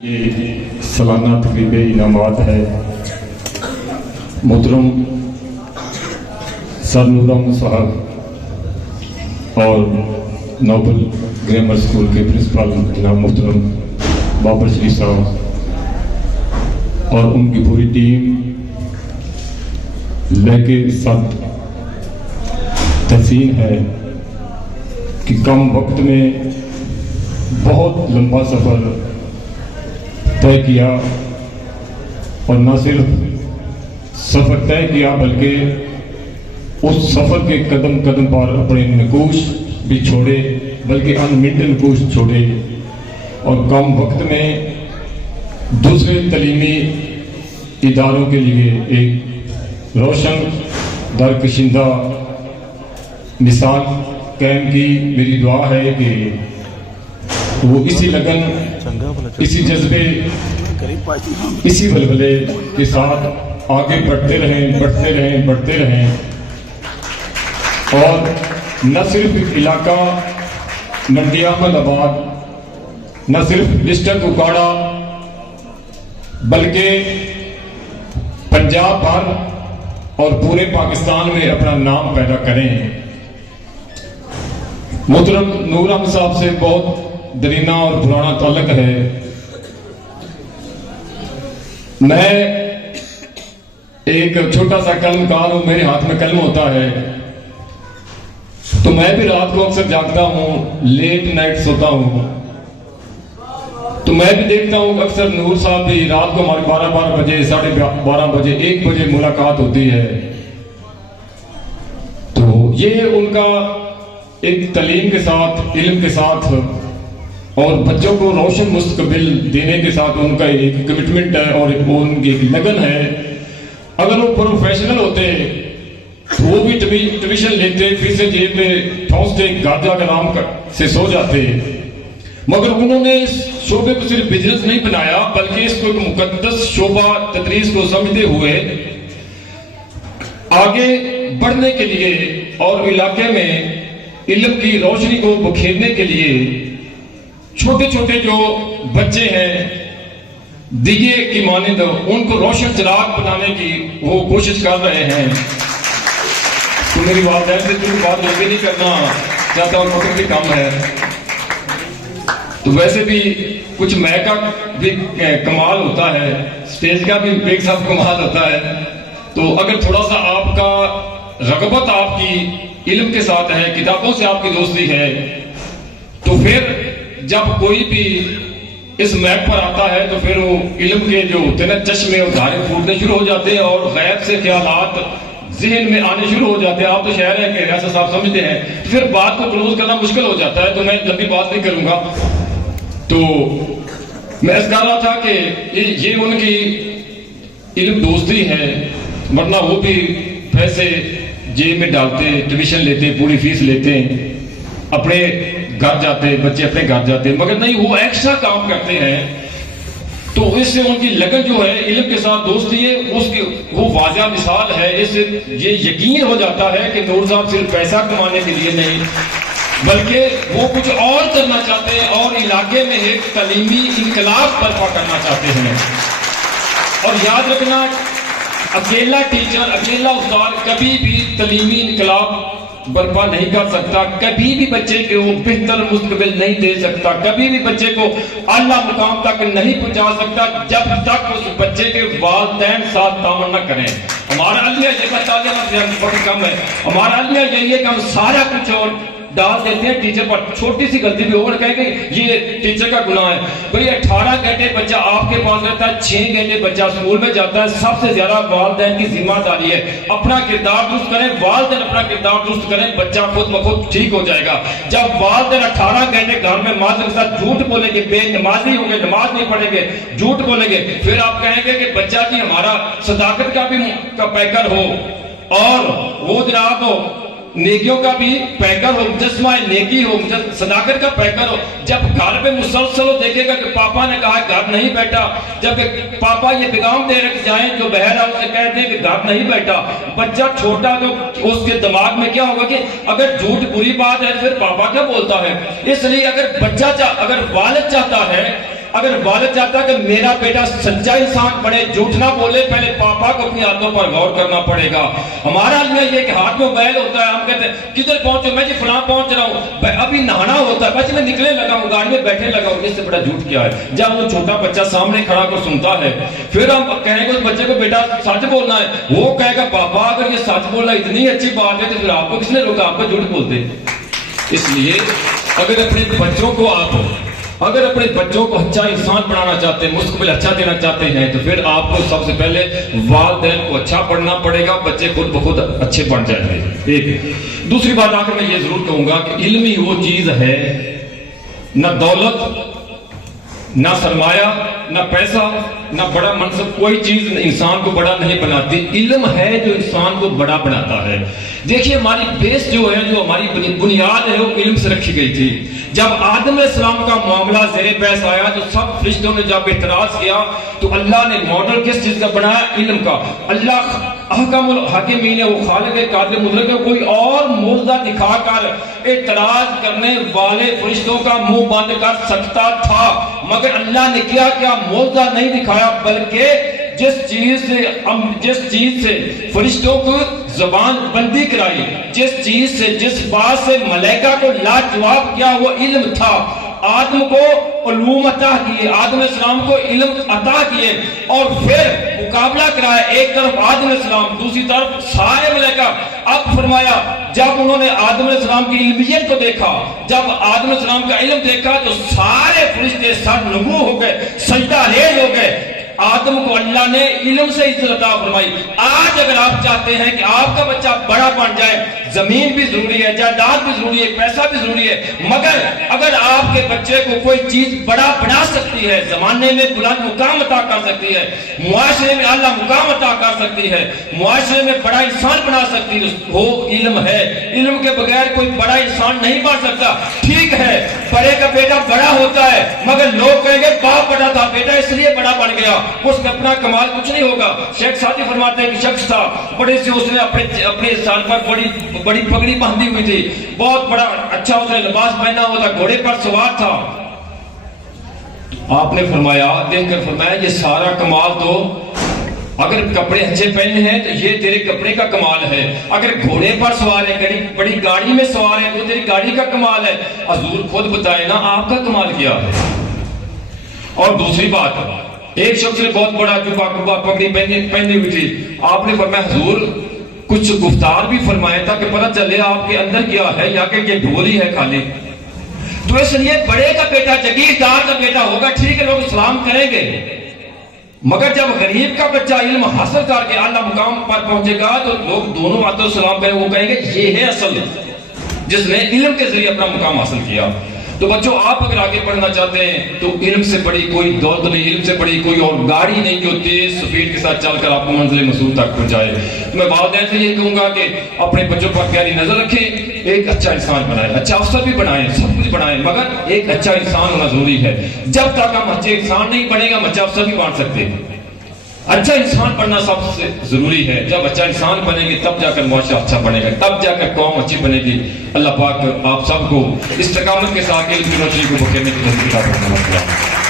یہ سالانہ تقریب انعامات ہے۔ محترم سر نور احمد صاحب اور نوبل گرامر اسکول کے پرنسپل جناب محترم بابر شریف صاحب اور ان کی پوری ٹیم لے کے ساتھ تحسین ہے کہ کم وقت میں بہت لمبا سفر طے کیا، اور نہ صرف سفر طے کیا بلکہ اس سفر کے قدم قدم پر اپنے نقوش بھی چھوڑے، بلکہ انمٹ نقوش چھوڑے، اور کم وقت میں دوسرے تعلیمی اداروں کے لیے ایک روشن درکشندہ مثال قائم کی۔ میری دعا ہے کہ وہ اسی لگن، اسی جذبے، اسی ولولے کے ساتھ آگے بڑھتے رہیں اور نہ صرف علاقہ منڈی احمد آباد، نہ صرف ڈسٹرکٹ اکاڑا، بلکہ پنجاب بھر اور پورے پاکستان میں اپنا نام پیدا کریں۔ محترم نور احمد صاحب سے بہت درینہ اور پرانا تعلق ہے۔ میں ایک چھوٹا سا قلم کار ہوں، میرے ہاتھ میں قلم ہوتا ہے تو میں بھی رات کو اکثر جاگتا ہوں، لیٹ نائٹ سوتا ہوں، تو میں بھی دیکھتا ہوں کہ اکثر نور صاحب بھی رات کو ہمارے 12 بجے، 12:30 بجے، 1 بجے ملاقات ہوتی ہے۔ تو یہ ان کا ایک تعلیم کے ساتھ، علم کے ساتھ اور بچوں کو روشن مستقبل دینے کے ساتھ ان کا ایک کمٹمنٹ ہے اور ان کی ایک لگن ہے۔ اگر وہ پروفیشنل ہوتے تو وہ بھی ٹیوشن لیتے، فیسیں جیب میں ٹھونستے، گھر جا کر آرام سے سو جاتے، مگر انہوں نے اس شعبے کو صرف بزنس نہیں بنایا بلکہ اس کو ایک مقدس شعبہ تدریس کو سمجھتے ہوئے آگے بڑھنے کے لیے اور علاقے میں علم کی روشنی کو بکھیرنے کے لیے چھوٹے چھوٹے جو بچے ہیں دیے کی مانند ان کو روشن چراغ بنانے کی وہ کوشش کر رہے ہیں۔ تو میری والدین سے کوئی بات لمبی نہیں کرنا چاہتا اور وقت بھی کم ہے، تو ویسے بھی کچھ میں کا بھی کمال ہوتا ہے، سٹیج کا بھی ایک ساتھ کمال ہوتا ہے۔ تو اگر تھوڑا سا آپ کا رغبت آپ کی علم کے ساتھ ہے، کتابوں سے آپ کی دوستی ہے، تو پھر جب کوئی بھی اس میپ پر آتا ہے تو پھر وہ علم کے جو ہوتے ہیں نا چشمے اور دھارے پھوٹنے شروع ہو جاتے ہیں اور غیب سے خیالات ذہن میں آنے شروع ہو جاتے ہیں۔ آپ تو شہر ہیں کہ ایسا صاحب سمجھتے ہیں، پھر بات کو کلوز کرنا مشکل ہو جاتا ہے، تو میں لمبی بات نہیں کروں گا۔ تو میں اس کہہ رہا تھا کہ یہ ان کی علم دوستی ہے، ورنہ وہ بھی پیسے جیب میں ڈالتے، ٹیوشن لیتے، پوری فیس لیتے، اپنے گھر جاتے، بچے اپنے گھر جاتے، مگر نہیں، وہ ایکسٹرا کام کرتے ہیں۔ تو اس سے ان کی لگن جو ہے علم کے ساتھ دوستی ہے، اس کی وہ واضح مثال ہے۔ اس سے یہ یقین ہو جاتا ہے کہ نور صاحب صرف پیسہ کمانے کے لیے نہیں بلکہ وہ کچھ اور کرنا چاہتے ہیں اور علاقے میں ایک تعلیمی انقلاب برپا کرنا چاہتے ہیں۔ اور یاد رکھنا، اکیلا ٹیچر، اکیلا استاد کبھی بھی تعلیمی انقلاب برپا نہیں کر سکتا، کبھی بھی بچے کو بہتر مستقبل نہیں دے سکتا، کبھی بھی بچے کو اعلیٰ مقام تک نہیں پہنچا سکتا جب تک اس بچے کے والدین ساتھ تعاون نہ کریں۔ ہمارا علیہ یہ بتانے بہت کم ہے، ہمارا علیہ یہی ہے کہ ہم سارا کچھ اور ڈال دیتے ہیں ٹیچر پر، چھوٹی سی غلطی بھی ہوگا کہیں گے یہ ٹیچر کا گناہ ہے۔ بھئی 18 گھنٹے بچہ آپ کے پاس رہتا ہے، 6 گھنٹے بچہ اسکول میں جاتا ہے، سب سے زیادہ والدین کی ذمہ داری ہے اپنا کردار درست کریں، والدین اپنا کردار درست کریں، بچہ خود بخود ٹھیک ہو جائے گا۔ جب والدین 18 گھنٹے گھر میں ماں کے ساتھ جھوٹ بولیں گے، بے نمازی ہوں گے، نماز نہیں پڑھیں گے، جھوٹ بولیں گے، پھر آپ کہیں گے کہ بچہ جی ہمارا صداقت کا بھی پیکر ہو اور وہ جناب نیکیوں کا بھی پیکر ہو، مجسمہ نیکی ہو، صداقت کا پیکر ہو۔ جب گھر پہ مسلسل دیکھے گا کہ پاپا نے کہا گھر نہیں بیٹھا، جب پاپا یہ پیغام دے رکھ جائیں جو بہر ہے اسے کہہ دیں کہ گھر نہیں بیٹھا، بچہ چھوٹا تو اس کے دماغ میں کیا ہوگا کہ اگر جھوٹ بری بات ہے پھر پاپا کیا بولتا ہے۔ اس لیے اگر بچہ اگر والد چاہتا ہے اگر والد چاہتا ہے کہ میرا بیٹا سچا انسان بنے، جھوٹ نہ بولے، پہلے پاپا کو اپنی عادتوں پر غور کرنا پڑے گا۔ ہمارا المیہ یہ کہ ہاتھ میں موبائل ہوتا ہے، ہم کہتے ہیں کدھر پہنچو، میں جی فلاں پہنچ رہا ہوں، ابھی نہانا ہوتا ہے، بس میں نکلنے لگا ہوں، گاڑی میں بیٹھنے لگا ہوں۔ اس سے بڑا جھوٹ کیا ہے؟ جب وہ چھوٹا بچہ سامنے کھڑا کر سنتا ہے، پھر ہم کہیں گے اس بچے کو بیٹا سچ بولنا ہے، وہ کہے گا پاپا اگر یہ سچ بولنا اتنی اچھی بات ہے تو پھر آپ کو کس نے روکا؟ آپ کو جھوٹ بولتے۔ اس لیے اگر اپنے بچوں کو اچھا انسان بنانا چاہتے ہیں، مستقبل اچھا دینا چاہتے ہیں، تو پھر آپ کو سب سے پہلے والدین کو اچھا پڑھنا پڑے گا، بچے خود بخود اچھے بن جائیں گے۔ ایک دوسری بات آخر میں یہ ضرور کہوں گا کہ علم ہی وہ چیز ہے، نہ دولت، نہ سرمایہ، نہ پیسہ، نہ بڑا منصب، کوئی چیز انسان کو بڑا نہیں بناتی، علم ہے جو انسان کو بڑا بناتا ہے۔ دیکھیے ہماری بیس جو ہے، جو ہماری بنیاد ہے، وہ علم سے رکھی گئی تھی۔ جب آدم علیہ السلام کا معاملہ زیر بحث آیا تو سب فرشتوں نے جب اعتراض کیا تو اللہ نے ماڈل کس چیز کا بنایا؟ علم کا۔ اللہ احکم الحاکمین ہے، وہ خالق قادر مطلق ہے، کوئی اور معجزہ دکھا کر اعتراض کرنے والے فرشتوں کا منہ بند کر سکتا تھا، مگر اللہ نے کیا معجزہ نہیں دکھایا، بلکہ جس چیز سے فرشتوں کو زبان بندی کرائی، جس بات سے ملائکہ کو لاجواب کیا، وہ علم تھا۔ آدم کو علوم عطا کیے، آدم علیہ السلام کو علم عطا کیے، اور پھر مقابلہ کرایا، ایک طرف آدم علیہ السلام، دوسری طرف سارے ملائکہ۔ اب فرمایا جب انہوں نے آدم علیہ السلام کی علمیت کو دیکھا، جب آدم علیہ السلام کا علم دیکھا، تو سارے فرشتے سر نگو ہو گئے، سجدہ ریز ہو گئے۔ آدم کو اللہ نے علم سے عزت عطا فرمائی۔ آج اگر آپ چاہتے ہیں کہ آپ کا بچہ بڑا بن جائے، زمین بھی ضروری ہے، جائیداد بھی ضروری ہے، پیسہ بھی ضروری ہے، مگر اگر آپ کے بچے کو کوئی چیز بڑا بنا سکتی ہے، زمانے میں بلند مقام عطا کر سکتی ہے، معاشرے میں اعلیٰ مقام عطا کر سکتی ہے، معاشرے میں بڑا انسان بنا سکتی ہے، وہ علم ہے۔ علم کے بغیر کوئی بڑا انسان نہیں بن سکتا۔ ٹھیک ہے بڑے کا بیٹا بڑا ہوتا ہے، مگر لوگ کہیں گے باپ بڑا تھا، بیٹا اس لیے بڑا بن گیا، اس میں اپنا کمال کچھ نہیں ہوگا۔ شیخ ساتھی فرماتے ہیں کہ شخص تھا، بڑے سے اس نے اپنے سال پر بڑی پگڑی باندھی ہوئی تھی، بہت بڑا اچھا اس نے لباس پہنا ہوا تھا، گھوڑے پر سوار تھا۔ آپ نے فرمایا، دیکھ کر فرمایا یہ سارا کمال تو اگر کپڑے اچھے پہنے ہیں تو یہ تیرے کپڑے کا کمال ہے، اگر گھوڑے پر سوار ہے، بڑی گاڑی میں سوار ہے، تو تیری گاڑی کا کمال ہے۔ حضور خود بتائے نا آپ کا کمال کیا ہے۔ اور دوسری بات، ایک شخص نے بہت بڑا جبہ پگڑی پہنی ہوئی تھی، آپ نے فرمایا حضور کچھ گفتار بھی فرمایا تھا کہ پتہ چلے آپ کے اندر کیا ہے، یا کہ یہ ڈھولی ہے خالی۔ تو اس لیے بڑے کا بیٹا جگیردار کا بیٹا ہوگا، ٹھیک ہے لوگ سلام کریں گے، مگر جب غریب کا بچہ علم حاصل کر کے اعلیٰ مقام پر پہنچے گا تو لوگ دونوں ہاتھوں سلام کریں، وہ کہیں گے یہ ہے اصل جس نے علم کے ذریعے اپنا مقام حاصل کیا۔ تو بچوں آپ اگر آگے پڑھنا چاہتے ہیں تو علم سے بڑی کوئی دولت نہیں، علم سے بڑی کوئی اور گاڑی نہیں جو تیز سپیڈ کے ساتھ چل کر آپ کو منزل مسعود تک پہنچائے۔ تو میں والدین سے یہ کہوں گا کہ اپنے بچوں پر گہری نظر رکھیں، ایک اچھا انسان بنائیں، اچھا افسر بھی بنائیں، سب کچھ بنائیں، مگر ایک اچھا انسان ہونا ضروری ہے۔ جب تک ہم اچھے انسان نہیں بنے گا ہم اچھا افسر نہیں بن سکتے۔ اچھا انسان بننا سب سے ضروری ہے، جب اچھا انسان بنے گی تب جا کر معاشرہ اچھا بنے گا، تب جا کر قوم اچھی بنے گی۔ اللہ پاک آپ سب کو استقامت کے ساتھ علم کی روشنی کو بکھیرنے کی توفیق عطا فرمائے۔